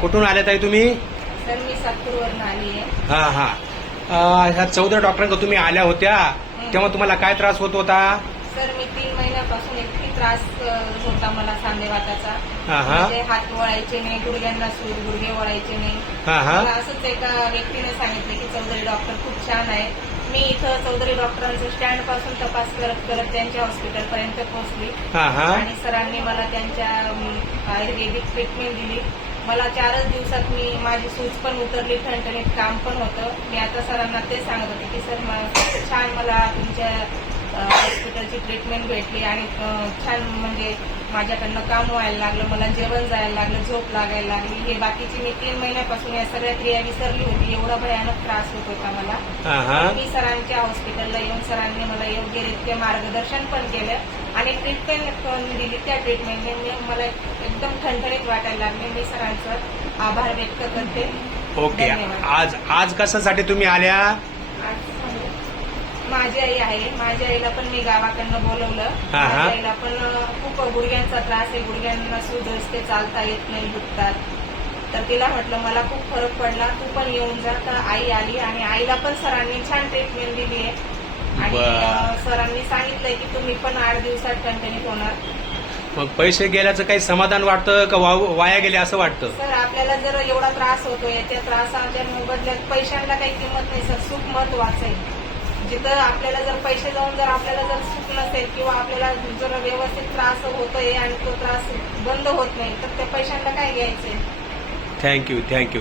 कुठून आल्या ताई तुम्ही? सर मी सातपूरवरून आली आहे. हा हा. ह्या 14 डॉक्टरांकडे तुम्ही आल्या होत्या तेव्हा तुम्हाला काय त्रास होत होता? सर मी 3 महिन्यापासून इतकी त्रास होता मला सांधेवाताचा. म्हणजे हात वळायचे नाही, गुडघ्यांना सूज, गुडघे वळायचे नाही. मला असंच एका व्यक्तीने सांगितलं की चौधरी डॉक्टर खूप छान आहे. मी इथं चौधरी डॉक्टरांचं स्टँड पासून तपास करत करत त्यांच्या हॉस्पिटल पर्यंत पोहोचली आणि सरांनी मला त्यांच्या आयुर्वेदिक ट्रीटमेंट दिली. मला 4च दिवसात माझी सूज पण उतरली, ठणठणीत काम पण होतं. मी आता सरांना ते सांगत होते की सर छान मला तुमच्या हॉस्पिटलची ट्रीटमेंट भेटली आणि छान म्हणजे माझ्याकडनं काम व्हायला लागलं, मला जेवण जायला लागलं, झोप लागायला लागली. हे बाकीची मी 3 महिन्यापासून या सगळ्या क्रिया विसरली होती. एवढा भयानक त्रास होत होता मला. मी सरांच्या हॉस्पिटलला येऊन सरांनी मला योग्यरित्या मार्गदर्शन पण केलं आणि ट्रीटमेंट पण दिली. त्या ट्रीटमेंटने मला एकदम ठणठणीत वाटायला लागले. मी सरांचं आभार व्यक्त करते. ओके. आज कशासाठी तुम्ही आल्या? माझी आई आहे, माझ्या आईला पण मी गावाकडनं बोलवलं. माझ्या आईला पण खूप गुडघ्यांचा त्रास आहे, गुडघ्यांना सूज असते, चालता येत नाही, दुखतात. तर तिला म्हटलं मला खूप फरक पडला, तू पण येऊन जा. तर आई आली आणि आईला पण सरांनी छान ट्रीटमेंट दिली आहे आणि सरांनी सांगितलंय की तुम्ही पण 8 दिवसात ठणठणीत होणार. मग पैसे गेल्याचं काही समाधान वाटतं का वाया गेले असं वाटतं? सर आपल्याला जर एवढा त्रास होतोय, त्या त्रासाच्या मोबदल्यात पैशांना काही किंमत नाही सर. सुख महत्वाचं आहे. जिथं आपल्याला जर पैसे जाऊन जर आपल्याला जर सुख नसेल किंवा आपल्याला जर व्यवस्थित त्रास होतोय आणि तो त्रास बंद होत नाही तर त्या पैशांना काय घ्यायचंय? थँक्यू.